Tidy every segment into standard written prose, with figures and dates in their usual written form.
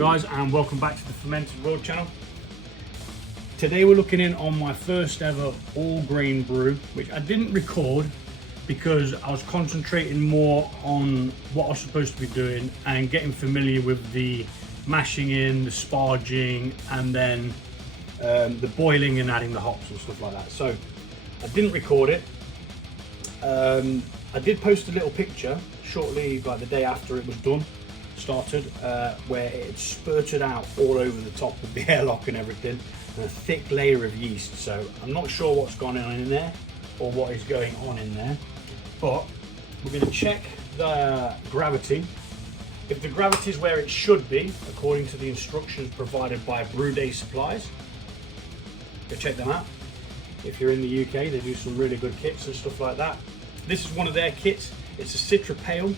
guys, and welcome back to the Fermented World channel. Today we're looking in on my first ever all-grain brew, which I didn't record because I was concentrating more on what I was supposed to be doing and getting familiar with the mashing in, the sparging, and then the boiling and adding the hops and stuff like that. So I didn't record it. I did post a little picture shortly, like the day after it was started, where it had spurted out all over the top of the airlock and everything, and a thick layer of yeast. So I'm not sure what's gone on in there or what is going on in there, but we're going to check the gravity. If the gravity is where it should be, according to the instructions provided by Brew Day Supplies, go check them out. If you're in the UK, they do some really good kits and stuff like that. This is one of their kits. It's a Citra pail.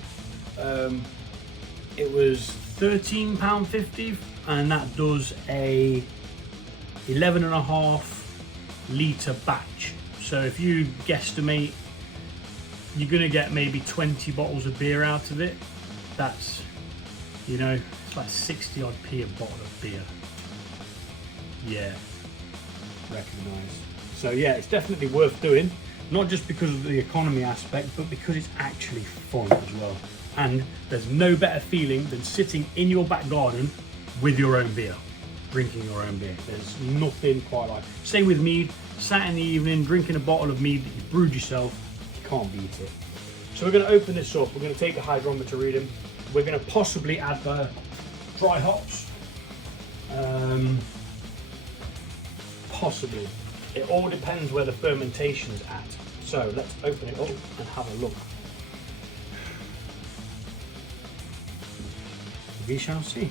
It was £13.50, and that does a 11.5 litre batch. So if you guesstimate, you're gonna get maybe 20 bottles of beer out of it. That's, you know, it's like 60 odd p a bottle of beer. Yeah, recognise. So yeah, it's definitely worth doing. Not just because of the economy aspect, but because it's actually fun as well. And there's no better feeling than sitting in your back garden with your own beer, drinking your own beer. There's nothing quite like. Same with mead, sat in the evening, drinking a bottle of mead that you brewed yourself, you can't beat it. So we're gonna open this up, we're gonna take a hydrometer reading, we're gonna possibly add the dry hops. Possibly. It all depends where the fermentation's at. So let's open it up and have a look. We shall see.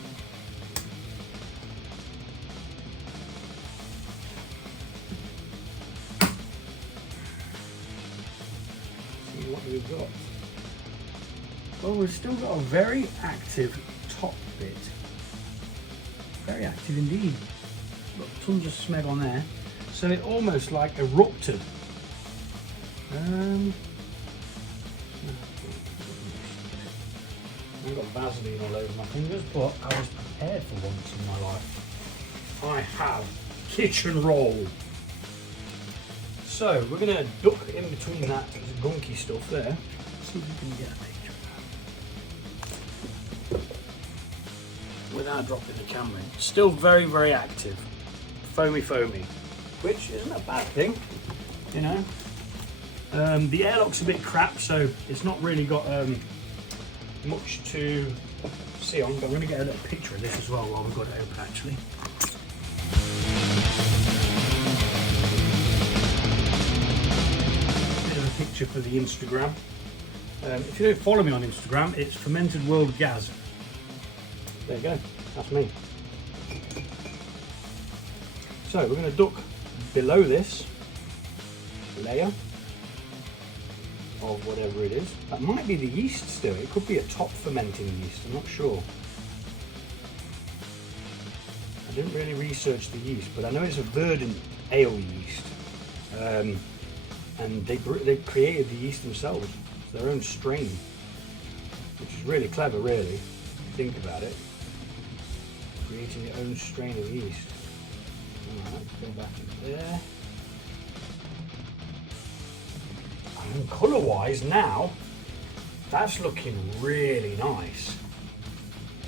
See what we've got. Well, we've still got a very active top bit. Very active indeed. Got tons of smeg on there. So it almost like erupted. I've got Vaseline all over my fingers, but I was prepared for once in my life. I have kitchen roll. So we're going to duck in between that gunky stuff there. See if we can get a picture of that without dropping the camera in. Still very, very active. Foamy, which isn't a bad thing, you know. The airlock's a bit crap, so it's not really got much to see on, but I'm going to get a little picture of this as well while we've got it open actually. Bit of a picture for the Instagram. If you don't follow me on Instagram, it's Fermented World Gaz. There you go, that's me. So we're going to duck below this layer of whatever it is. That might be the yeast still. It could be a top fermenting yeast, I'm not sure. I didn't really research the yeast, but I know it's a verdant ale yeast. And they created the yeast themselves. It's their own strain, which is really clever, really, if you think about it. Creating your own strain of yeast. Alright, go back in there. And colour wise now, that's looking really nice.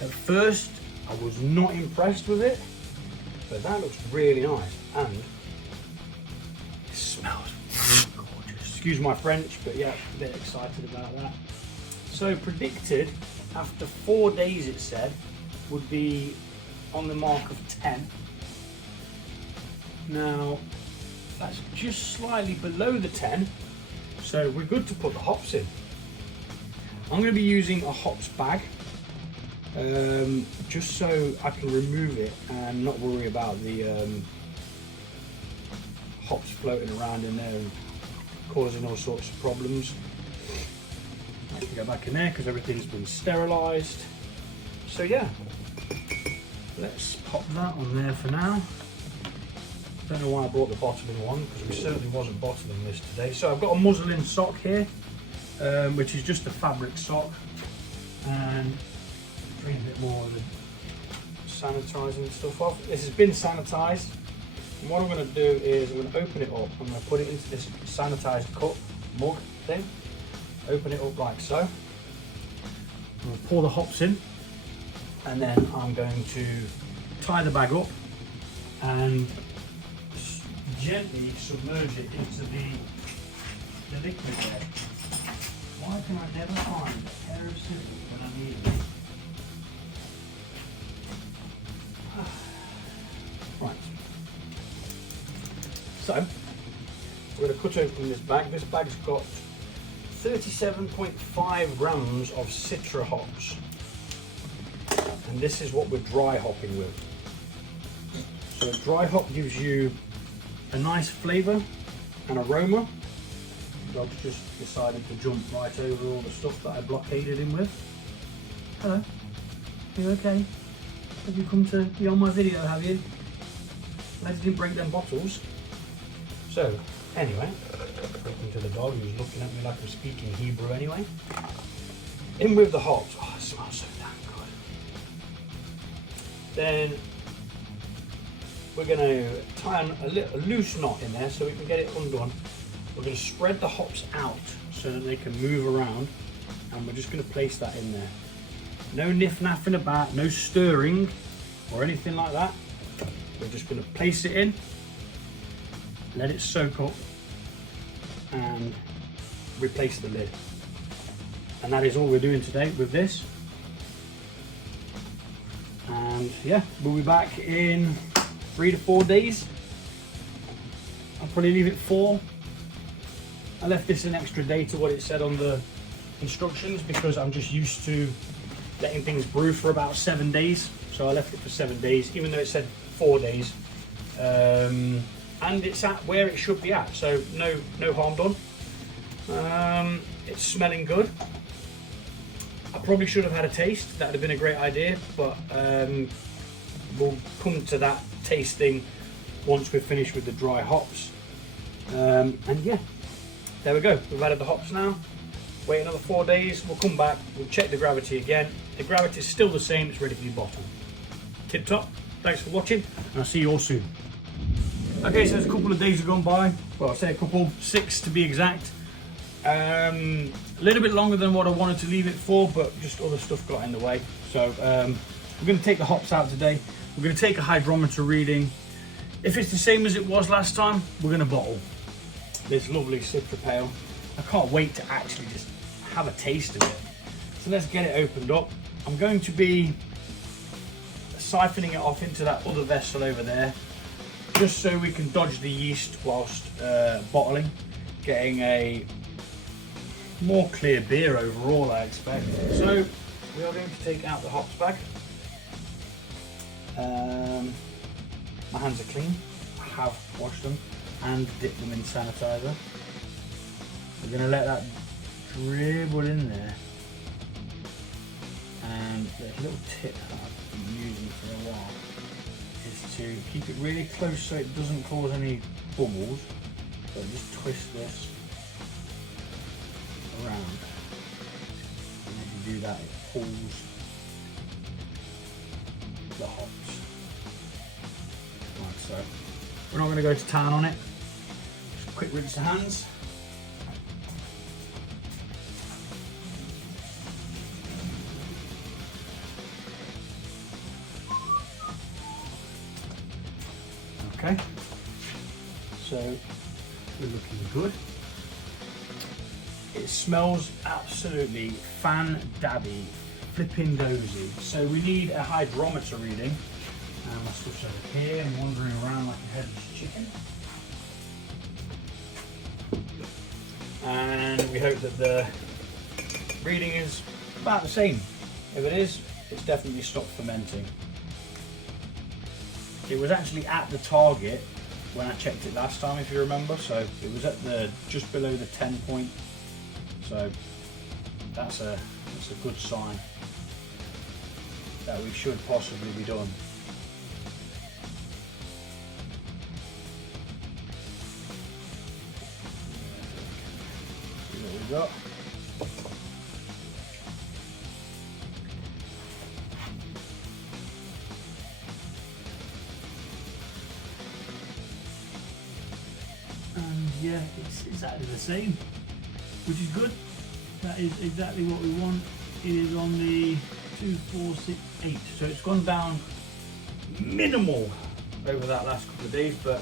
At first I was not impressed with it, but that looks really nice, and it smells gorgeous. Excuse my French, but yeah, a bit excited about that. So predicted after 4 days, it said, would be on the mark of 10. Now that's just slightly below the 10. So we're good to put the hops in. I'm going to be using a hops bag, just so I can remove it and not worry about the hops floating around in there and causing all sorts of problems. I have to go back in there because everything's been sterilised. So yeah, let's pop that on there for now. Don't know why I brought the bottling one, because we certainly wasn't bottling this today. So I've got a muslin sock here, which is just a fabric sock, and drain a bit more of the sanitising stuff off. This has been sanitised. And what I'm going to do is I'm going to open it up. I'm going to put it into this sanitised cup, mug thing. Open it up like so. I'm going to pour the hops in. And then I'm going to tie the bag up and gently submerge it into the liquid there. Why can I never find a pair of scissors when I need them? Right. So, we're going to cut open this bag. This bag's got 37.5 grams of Citra hops. And this is what we're dry hopping with. So dry hop gives you a nice flavour and aroma. Dog's just decided to jump right over all the stuff that I blockaded him with. Hello, are you okay? Have you come to be on my video, have you? Glad you didn't break them bottles. So, anyway, talking to the dog who's looking at me like I'm speaking Hebrew anyway. In with the hops. Oh, it smells so damn good. Then we're going to tie a loose knot in there so we can get it undone. We're going to spread the hops out so that they can move around, and we're just going to place that in there. No niff-naffing about, no stirring or anything like that. We're just going to place it in, let it soak up, and replace the lid. And that is all we're doing today with this. And yeah, we'll be back in 3 to 4 days. I'll probably leave it 4. I left this an extra day to what it said on the instructions because I'm just used to letting things brew for about 7 days. So I left it for 7 days, even though it said 4 days. And it's at where it should be at, so no harm done. It's smelling good. I probably should have had a taste. That would have been a great idea, but we'll come to that tasting once we're finished with the dry hops. And yeah, there we go. We've added the hops now. Wait another 4 days. We'll come back. We'll check the gravity again. The gravity is still the same. It's ready to be bottled. Tip top. Thanks for watching, and I'll see you all soon. Okay, so there's a couple of days have gone by. Well, I'll say a couple, 6 to be exact. A little bit longer than what I wanted to leave it for, but just other stuff got in the way. So we're going to take the hops out today. We're going to take a hydrometer reading. If it's the same as it was last time, we're going to bottle this lovely Citra Pale. I can't wait to actually just have a taste of it. So let's get it opened up. I'm going to be siphoning it off into that other vessel over there, just so we can dodge the yeast whilst bottling, getting a more clear beer overall, I expect. So we are going to take out the hops bag. My hands are clean. I have washed them and dipped them in sanitizer. We're going to let that dribble in there. And the little tip that I've been using for a while is to keep it really close so it doesn't cause any bubbles. So just twist this around, and if you do that, it pulls the hops. Right, so we're not going to go to town on it. Just a quick rinse the hands. Okay, so we're looking good. It smells absolutely fan-dabby, flipping dozy. So we need a hydrometer reading. My stuff's over here. I'm wandering around like a headless chicken. And we hope that the reading is about the same. If it is, it's definitely stopped fermenting. It was actually at the target when I checked it last time, if you remember. So it was at the just below the 10 point. So that's a good sign that we should possibly be done. See what we've got. yeah, it's exactly the same, which is good. That is exactly what we want. It is on the 2, 4, 6, 8. So it's gone down minimal over that last couple of days, but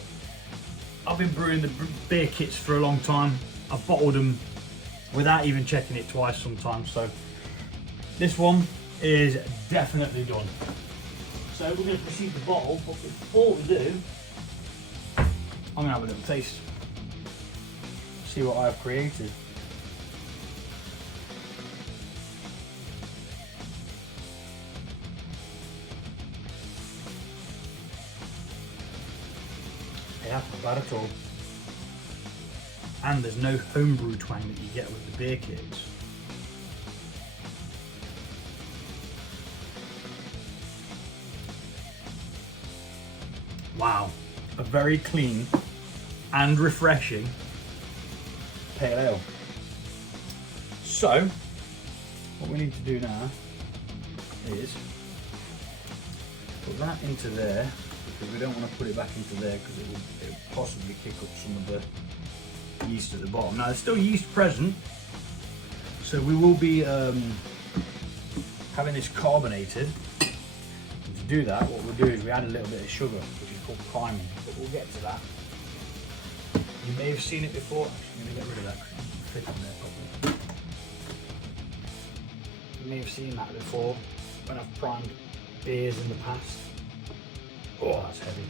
I've been brewing the beer kits for a long time. I've bottled them without even checking it twice sometimes. So this one is definitely done. So we're going to proceed to bottle, but before we do, I'm going to have a little taste. See what I've created. Yeah, not bad at all. And there's no homebrew twang that you get with the beer kits. Wow, a very clean and refreshing pale ale. So, what we need to do now is put that into there, because we don't want to put it back into there because it will possibly kick up some of the yeast at the bottom. Now there's still yeast present, so we will be having this carbonated. And to do that, what we'll do is we add a little bit of sugar, which is called priming, but we'll get to that. You may have seen it before. Actually, I'm going to get rid of that because it doesn't fit in there properly. You may have seen that before when I've primed beers in the past. Oh, that's heavy.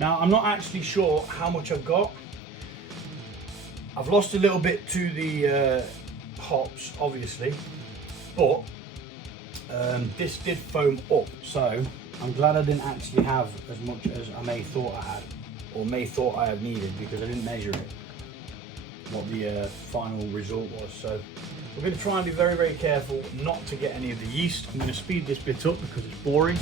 Now, I'm not actually sure how much I've got. I've lost a little bit to the hops, obviously, but this did foam up, so I'm glad I didn't actually have as much as I may thought I had, or may thought I had needed, because I didn't measure it, what the final result was. So we're going to try and be very, very careful not to get any of the yeast. I'm going to speed this bit up because it's boring.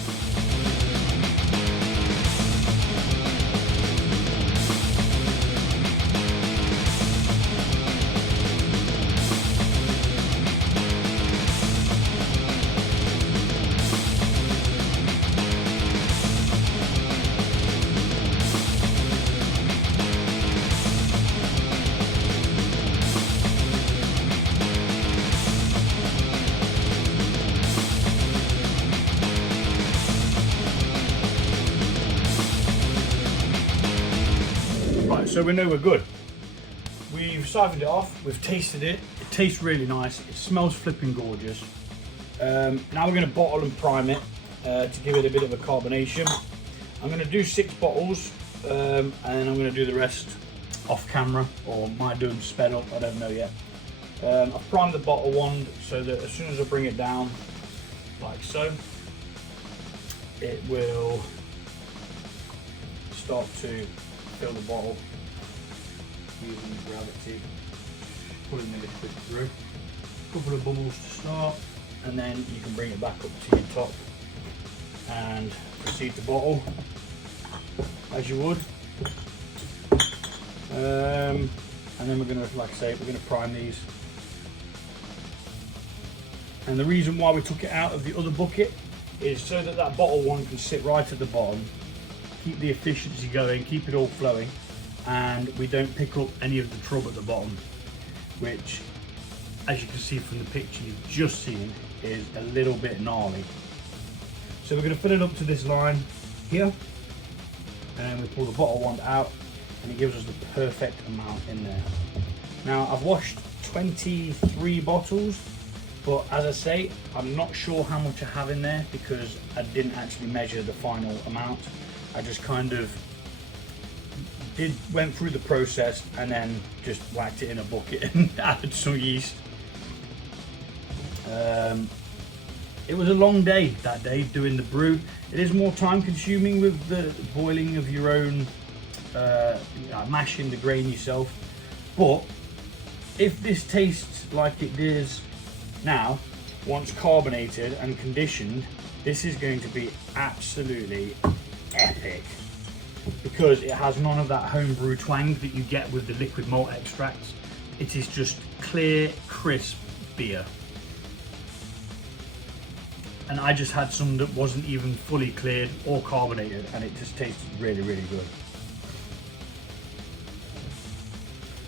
So we know we're good. We've siphoned it off, we've tasted it. It tastes really nice, it smells flipping gorgeous. Now we're going to bottle and prime it to give it a bit of a carbonation. I'm going to do 6 bottles and then I'm going to do the rest off camera, or might do them sped up, I don't know yet. I've primed the bottle wand so that as soon as I bring it down, like so, it will start to fill the bottle using gravity, pulling the liquid through. A couple of bubbles to start, and then you can bring it back up to your top and proceed to bottle as you would. And then we're going to, like I say, we're going to prime these. And the reason why we took it out of the other bucket is so that that bottle one can sit right at the bottom, keep the efficiency going, keep it all flowing, and we don't pick up any of the trub at the bottom, which, as you can see from the picture you've just seen, is a little bit gnarly. So we're going to fill it up to this line here, and we pull the bottle wand out, and it gives us the perfect amount in there. Now I've washed 23 bottles, but as I say, I'm not sure how much I have in there because I didn't actually measure the final amount. I just kind of went through the process and then just whacked it in a bucket and added some yeast. It was a long day that day doing the brew. It is more time consuming with the boiling of your own, mashing the grain yourself. But if this tastes like it does now, once carbonated and conditioned, this is going to be absolutely epic, because it has none of that homebrew twang that you get with the liquid malt extracts. It is just clear, crisp beer. And I just had some that wasn't even fully cleared or carbonated, and it just tasted really, really good.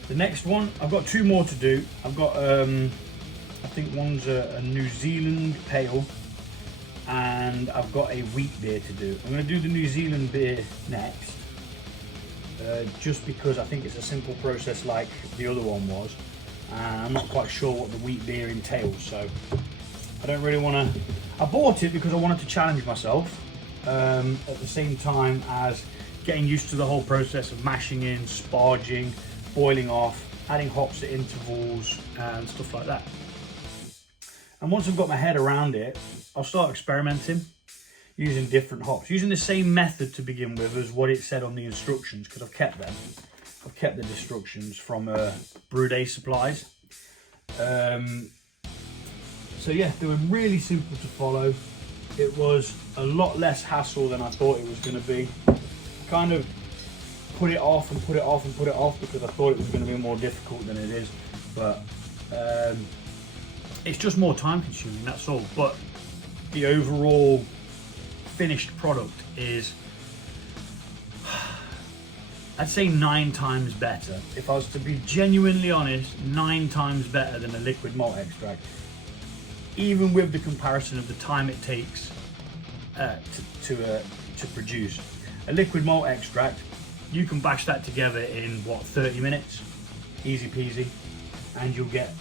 The next one, I've got 2 more to do. I've got, I think one's a New Zealand pale, and I've got a wheat beer to do. I'm going to do the New Zealand beer next, just because I think it's a simple process like the other one was, and I'm not quite sure what the wheat beer entails, so I don't really want to. I bought it because I wanted to challenge myself, at the same time as getting used to the whole process of mashing in, sparging, boiling off, adding hops at intervals and stuff like that. And once I've got my head around it, I'll start experimenting using different hops, using the same method to begin with as what it said on the instructions, because I've kept them. I've kept the instructions from Brew Day Supplies. So yeah, they were really simple to follow. It was a lot less hassle than I thought it was going to be. I kind of put it off and put it off and put it off because I thought it was going to be more difficult than it is, but it's just more time consuming, that's all. But the overall finished product is, I'd say 9 times better. If I was to be genuinely honest, 9 times better than a liquid malt extract, even with the comparison of the time it takes to produce. A liquid malt extract, you can bash that together in what, 30 minutes, easy peasy, and you'll get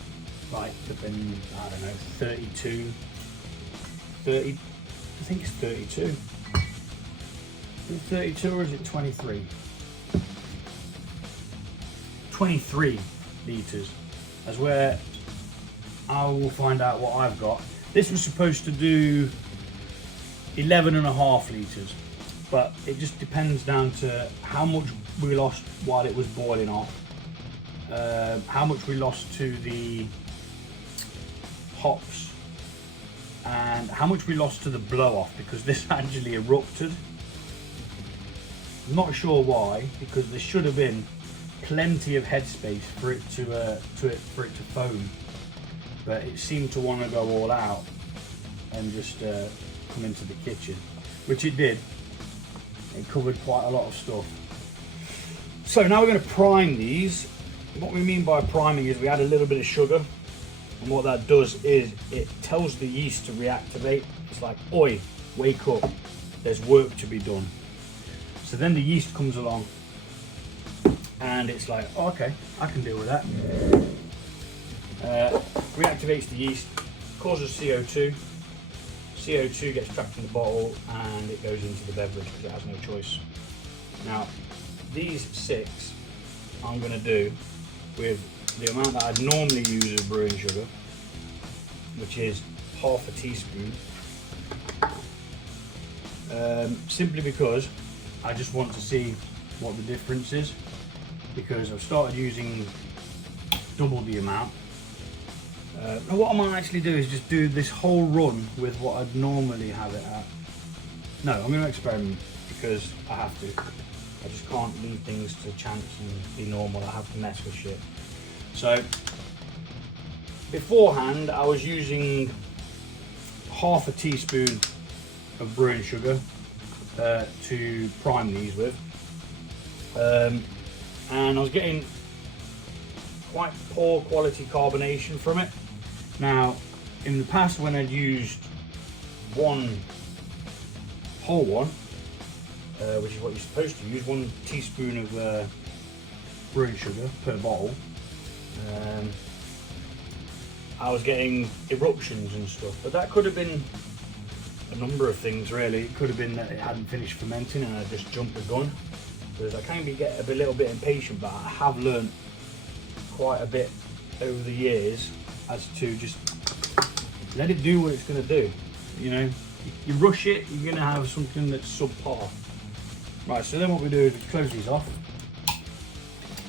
like, I don't know, 30, I think it's 32. Is it 32 or is it 23? 23 litres. That's where I will find out what I've got. This was supposed to do 11.5 litres, but it just depends down to how much we lost while it was boiling off, how much we lost to the hops, and how much we lost to the blow off, because this actually erupted. I'm not sure why, because there should have been plenty of headspace for it to foam, but it seemed to want to go all out and just come into the kitchen, which it did. It covered quite a lot of stuff. So now we're going to prime these. What we mean by priming is we add a little bit of sugar, and what that does is it tells the yeast to reactivate. It's like, oi, wake up, there's work to be done. So then the yeast comes along and it's like, oh, okay, I can deal with that. Reactivates the yeast, causes CO2. CO2 gets trapped in the bottle and it goes into the beverage because it has no choice. Now, these 6 I'm going to do with the amount that I'd normally use of brewing sugar, which is half a teaspoon, simply because I just want to see what the difference is, because I've started using double the amount. And what I might actually do is just do this whole run with what I'd normally have it at. No, I'm going to experiment because I have to. I just can't leave things to chance and be normal. I have to mess with shit. So beforehand I was using half a teaspoon of brewing sugar to prime these with, and I was getting quite poor quality carbonation from it. Now, in the past when I'd used one whole one, which is what you're supposed to use, 1 teaspoon of brewing sugar per bottle, I was getting eruptions and stuff, but that could have been a number of things really. It could have been that it hadn't finished fermenting and I just jumped the gun, because I can get a little bit impatient, but I have learned quite a bit over the years as to just let it do what it's going to do. You know, you rush it, you're going to have something that's subpar. Right, so then what we do is we close these off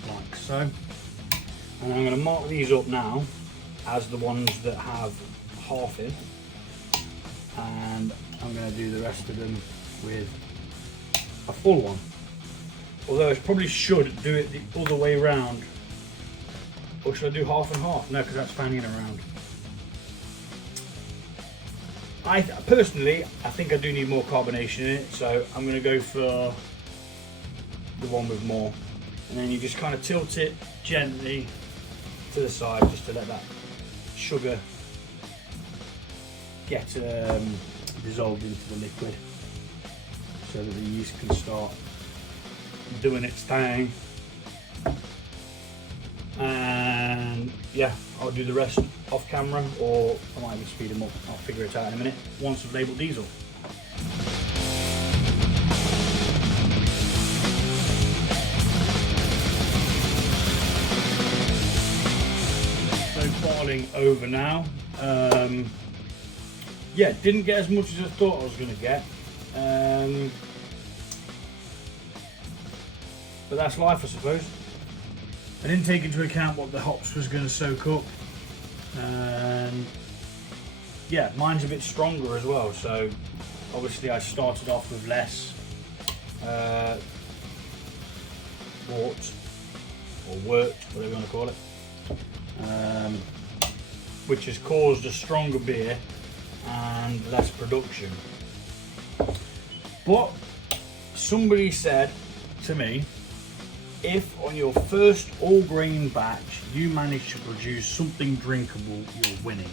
like so, and I'm going to mark these up now as the ones that have half in, and I'm going to do the rest of them with a full one. Although I probably should do it the other way around. Or should I do half and half? No, because that's fanning around. Personally, I think I do need more carbonation in it, so I'm going to go for the one with more. and then you just kind of tilt it gently to the side just to let that sugar get dissolved into the liquid, so that the yeast can start doing its thing. And yeah, I'll do the rest off camera, or I might even speed them up. I'll figure it out in a minute once I've labelled these up. So boiling over now. Yeah, didn't get as much as I thought I was going to get. But that's life, I suppose. I didn't take into account what the hops was going to soak up. And yeah, mine's a bit stronger as well. So obviously I started off with less wort, or wort, whatever you want to call it, which has caused a stronger beer and less production. But somebody said to me, if on your first all grain batch you manage to produce something drinkable, you're winning.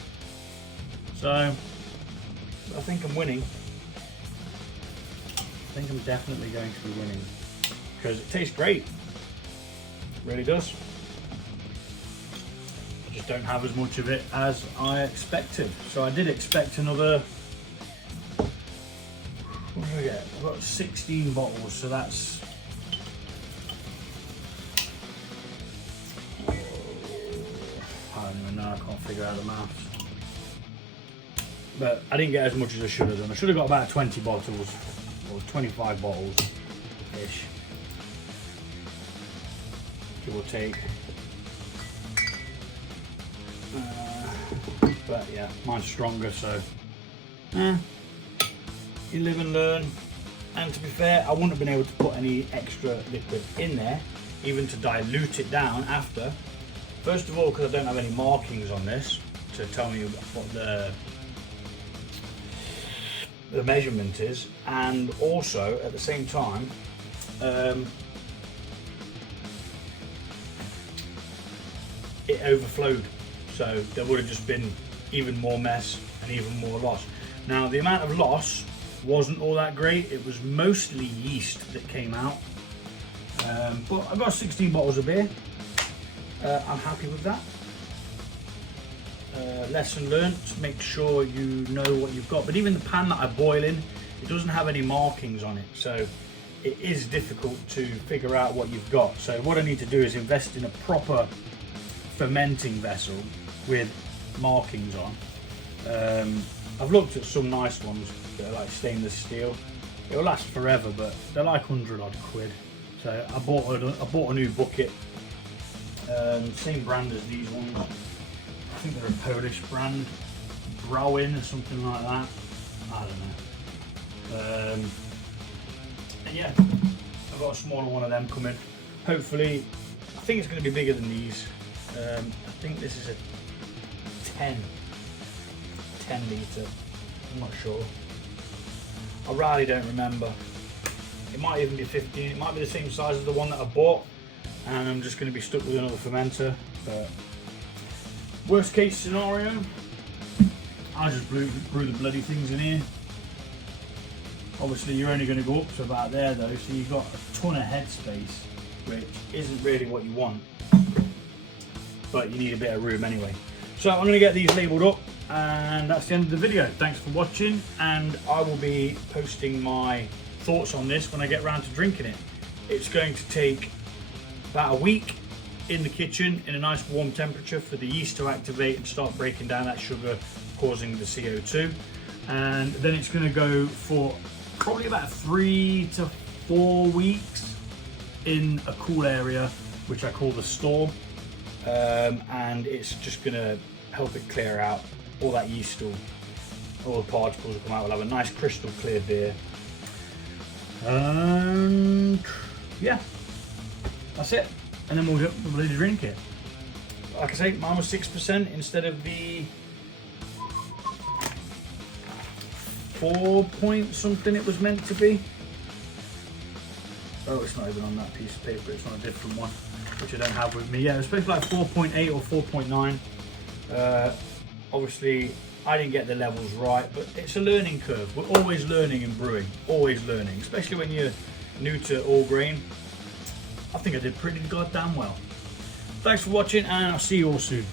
So I think I'm winning. I think I'm definitely going to be winning, because it tastes great. It really does. I just don't have as much of it as I expected. So I did expect another, what did I get? I've got 16 bottles, so that's, I don't even know, I can't figure out the maths. But I didn't get as much as I should have done. I should have got about 20 bottles, or 25 bottles-ish, give or take. But yeah, mine's stronger, so you live and learn. And to be fair, I wouldn't have been able to put any extra liquid in there, even to dilute it down after. First of all, because I don't have any markings on this to tell me what the measurement is, and also at the same time, it overflowed, so there would have just been even more mess and even more loss. Now the amount of loss wasn't all that great. It was mostly yeast that came out, but I got 16 bottles of beer. I'm happy with that. Lesson learned, make sure you know what you've got. But even the pan that I boil in, it doesn't have any markings on it, so it is difficult to figure out what you've got. So what I need to do is invest in a proper fermenting vessel with markings on. I've looked at some nice ones that are like stainless steel. It'll last forever, but they're like 100 odd quid. So I bought a new bucket, same brand as these ones. I think they're a Polish brand, Browin or something like that. I don't know. And yeah, I've got a smaller one of them coming. Hopefully, I think it's going to be bigger than these. I think this is a 10 litre. I'm not sure. I really don't remember. It might even be 15. It might be the same size as the one that I bought, and I'm just going to be stuck with another fermenter. But worst case scenario, I'll just brew the bloody things in here. Obviously you're only going to go up to about there though, so you've got a ton of headspace, which isn't really what you want, but you need a bit of room anyway. So I'm going to get these labelled up, and that's the end of the video. Thanks for watching, and I will be posting my thoughts on this when I get around to drinking it. It's going to take about a week in the kitchen in a nice warm temperature for the yeast to activate and start breaking down that sugar, causing the CO2, and then it's going to go for probably about 3 to 4 weeks in a cool area, which I call the store, and it's just going to help it clear out all that yeast, all the particles will come out. We'll have a nice crystal clear beer, and yeah, that's it. And then we'll drink it. Like I say, mine was 6% instead of the 4 point something it was meant to be. Oh, it's not even on that piece of paper, it's on a different one, which I don't have with me. Yeah, it's supposed to be like 4.8 or 4.9. Obviously, I didn't get the levels right, but it's a learning curve. We're always learning in brewing, always learning, especially when you're new to all grain. I think I did pretty goddamn well. Thanks for watching, and I'll see you all soon.